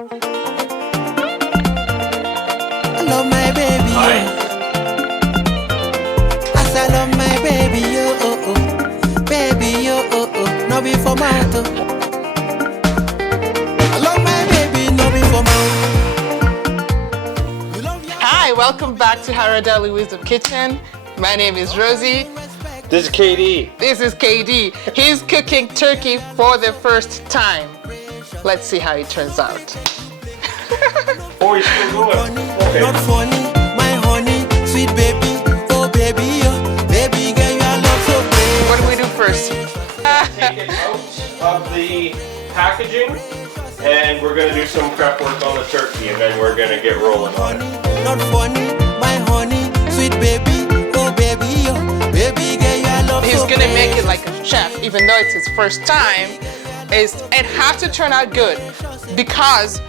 I love my baby. Hi. As I love my baby, yo, oh, oh. Baby, yo, oh, oh. No be for mouth, oh. I love my baby, no be for mouth. Hi, welcome back to Haradali Wisdom Kitchen. My name is Rosie. This is KD. This is KD. He's cooking turkey for the first time. Let's see how it turns out. Oh, he's still going. Okay. Not funny, my honey, sweet baby, oh baby, oh baby, girl, you are love so great. What do we do first? Take it out of the packaging, and we're gonna do some prep work on the turkey, and then we're gonna get rolling on it. Not funny, my honey, sweet baby, oh baby, oh baby, girl, you are love He's so gonna great. make it like a chef, even though it's his first time. It has to turn out good because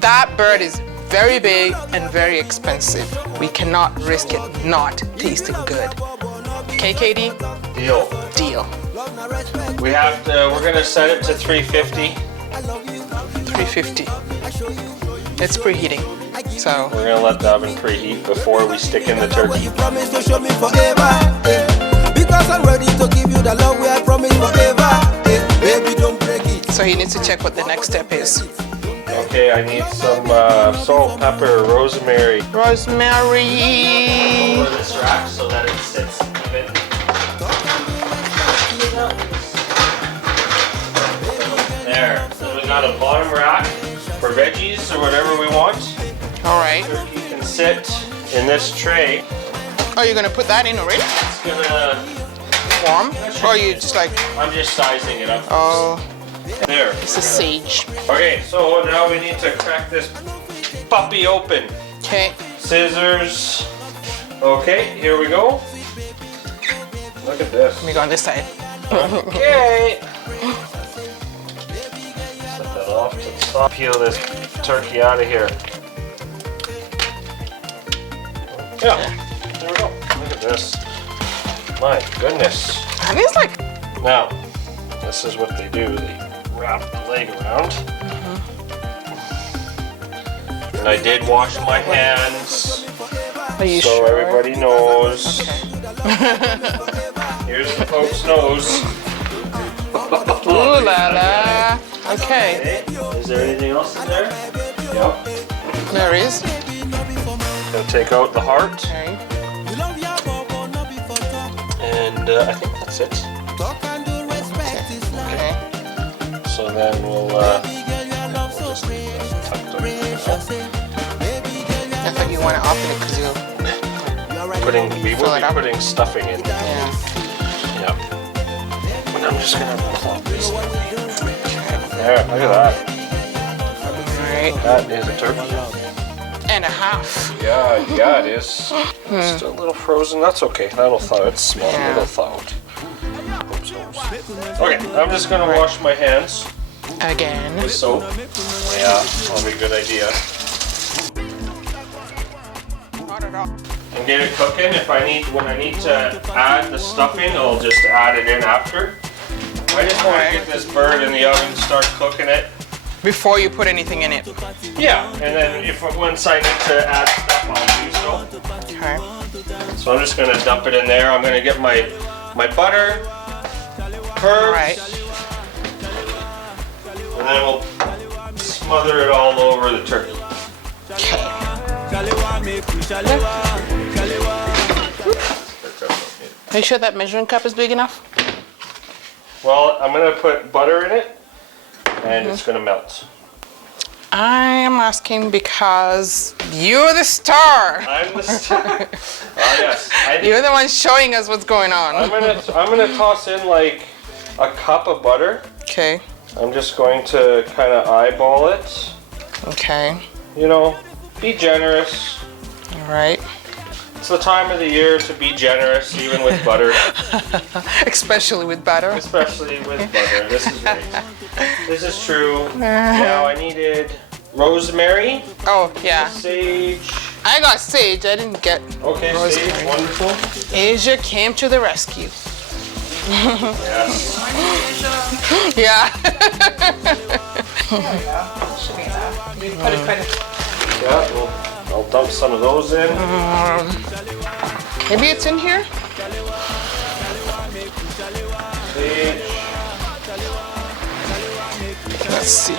that bird is very big and very expensive. We cannot risk it not tasting good. Okay, Katie? Deal. Deal. We have to. We're gonna set it to 350. 350. It's preheating. So We're gonna let the oven preheat before we stick in the turkey. You promise to show me forever, eh. Because I'm ready to give you the love we I promised forever, eh. Baby, don't break it. so he needs to check what the next step is. Okay, I need some salt, pepper, rosemary. Rosemary. Over this rack so that it sits even. There. So we got a bottom rack for veggies or whatever we want. All right. Turkey can sit in this tray. Oh, you're gonna put that in already? It's gonna. Warm? Or you just like, I'm just sizing it up. oh, There. it's a sage. Okay, so now we need to crack this puppy open. Okay. Scissors. Okay, here we go. Look at this. Let me go on this side. Okay. Set that off to the top. Peel this turkey out of here. Yeah, there we go. Look at this. My goodness. And it's like, Now, this is what they do. They wrap the leg around. And I did wash my hands, are you so sure? everybody knows. Okay. Here's the folks' nose. Ooh la la. Okay. Okay. Is there anything else in there? Yep. There is. Gonna take out the heart, Okay. and I think that's it. Okay. So then we'll just leave that tucked away. I thought you want to open it because you. We Fill will it be up. putting stuffing in. Yeah. Yep. And I'm just gonna pull this. There, look at that. All right. That is a turkey. And a half. Yeah, it is. Still a little frozen. That's okay. That'll thaw. It's small. Yeah. It'll thaw out. Okay, I'm just gonna wash my hands Again. with soap. Yeah, probably a good idea. And get it cooking. When I need to add the stuffing, I'll just add it in after. I just want to get this bird in the oven, start cooking it. Before you put anything in it. Yeah, and then once I need to add stuff, I'll do so. Okay. So I'm just gonna dump it in there. I'm gonna get my butter, herbs, Right. and then we'll smother it all over the turkey. Okay. Are you sure that measuring cup is big enough? Well, I'm gonna put butter in it, and it's gonna melt. I am asking because you're the star. I'm the star. Yes. You're the one showing us what's going on. I'm gonna toss in like a cup of butter. Okay. I'm just going to kind of eyeball it. Okay. You know, be generous. All right. It's the time of the year to be generous, even with butter. Especially with butter. Especially with butter. This is right. This is true. Now I needed rosemary, Oh, yeah. sage. I got sage. I didn't get Okay, rosemary. sage, wonderful. Asia came to the rescue. Yes. Yeah. Should be enough. We put it kind of. Yeah, I'll dump some of those in. Maybe it's in here. Sage. Let's see.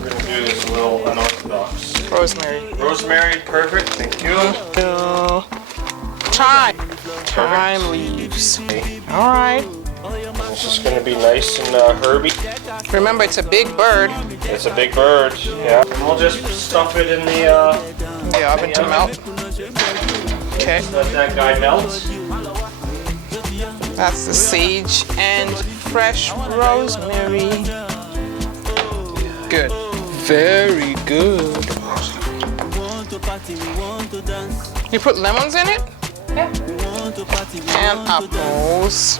We're gonna do this a little unorthodox. Rosemary. Rosemary, perfect, thank you. Thyme. Thyme leaves. All right. It's just gonna be nice and herby. Remember, it's a big bird. It's a big bird, yeah. And we'll just stuff it in the oven to melt. Okay. Let that guy melt. That's the sage and fresh rosemary. Good. Very good. You put lemons in it? Yeah. And apples.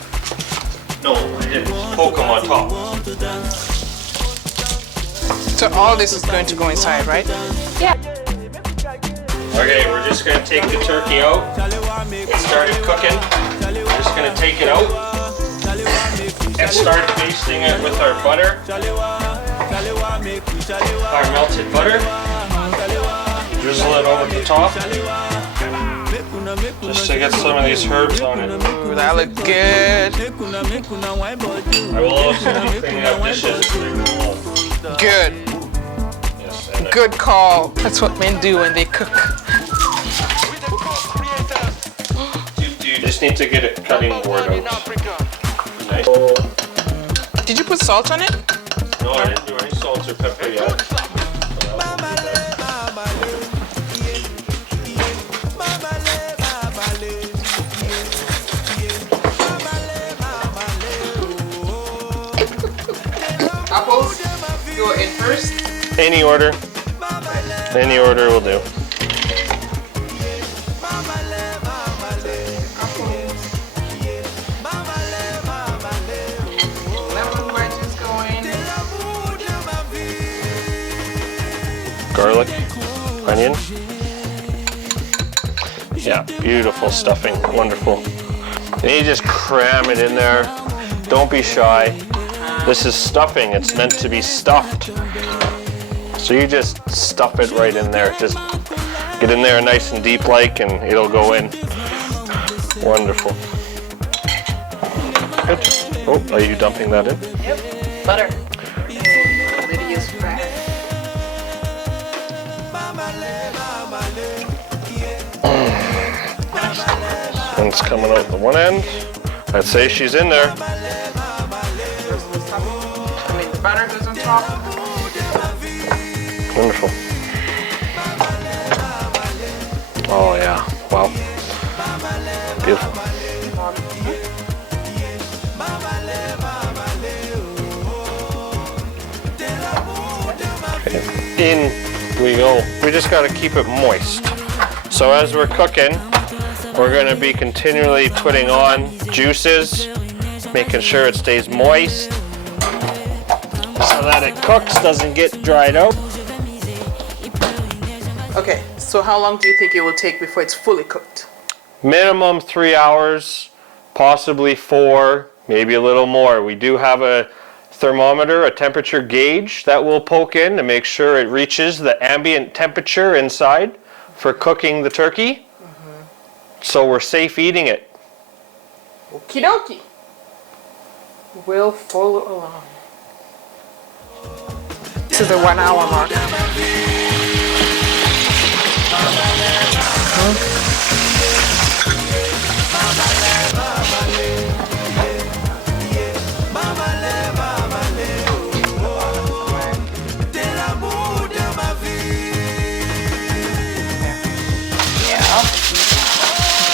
No, I didn't. Poke them on top. So all this is going to go inside, right? Yeah. Okay, we're just gonna take the turkey out. It started cooking. We're just gonna take it out and start basting it with our butter. Our melted butter. Drizzle it over the top. Just to get some of these herbs on it. Ooh, that looks good. I will also be cleaning up dishes as they go on. Good. Yes, and Good call. That's what men do when they cook. you just need to get a cutting board out. Nice. Did you put salt on it? No, I didn't do any salt or pepper yet. Apples go in first. Any order. Any order will do. Lemon wedges going. Garlic, onion. Yeah, beautiful stuffing, wonderful. And you just cram it in there. Don't be shy. This is stuffing, it's meant to be stuffed. So you just stuff it right in there. Just get in there nice and deep like and it'll go in. Wonderful. Good. Oh, are you dumping that in? Yep. Butter. Lydia's friend. And it's coming out the one end. I'd say she's in there. I mean, the butter goes on top. Wonderful. Oh yeah, wow. Beautiful. Okay. In we go. We just gotta keep it moist. So as we're cooking, we're gonna be continually putting on juices, making sure it stays moist, so that it cooks, doesn't get dried out. Okay, so how long do you think it will take before it's fully cooked? Minimum 3 hours, possibly 4, maybe a little more. We do have a thermometer, a temperature gauge that we'll poke in to make sure it reaches the ambient temperature inside for cooking the turkey. So we're safe eating it. Okie dokie. We'll follow along. This is the 1 hour mark.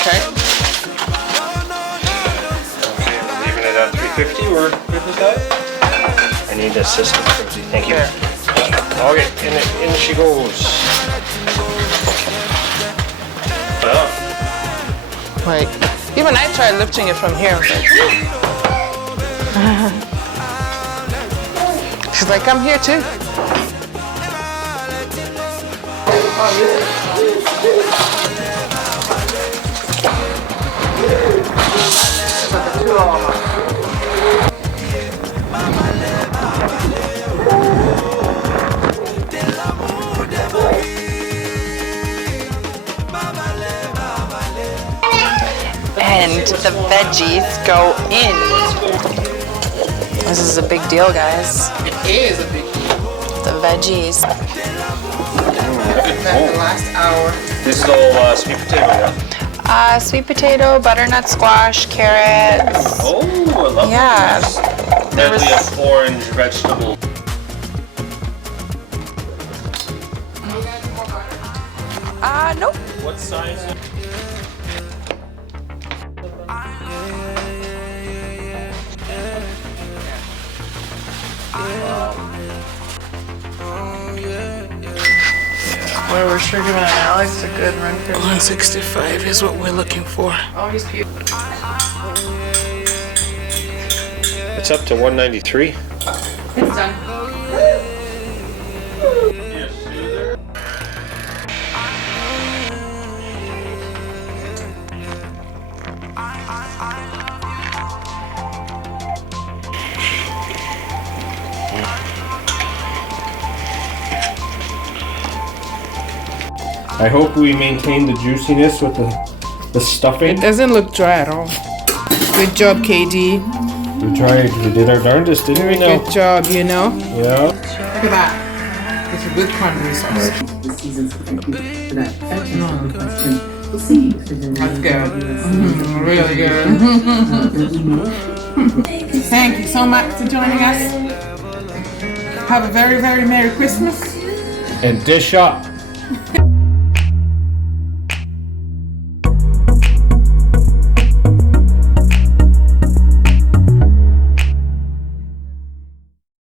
Okay. Okay, we're leaving it at 350. We're good with that? I need assistance. Thank you. Okay, in she goes. Like, even I tried lifting it from here. She's like, I'm here too. and the veggies go in. This is a big deal, guys. It is a big deal. The veggies. The last hour. This is all sweet potato, yeah? Sweet potato, butternut squash, carrots. Oh, I love Yeah. those. There Then we was- have orange vegetable. Nope. What size? Where we're sure giving Alex a good run for 165 is what we're looking for. Oh, he's cute. It's up to 193. It's done. I hope we maintain the juiciness with the stuffing. It doesn't look dry at all. Good job, KD. We tried. We did our darndest, didn't we? Now. Good job, you know? Yeah. Look at that. It's a good cranberry sauce. The season's protected for that vegetable question. We'll see if there's any That's good. Really good. Thank you so much for joining us. Have a very, very Merry Christmas. And dish up.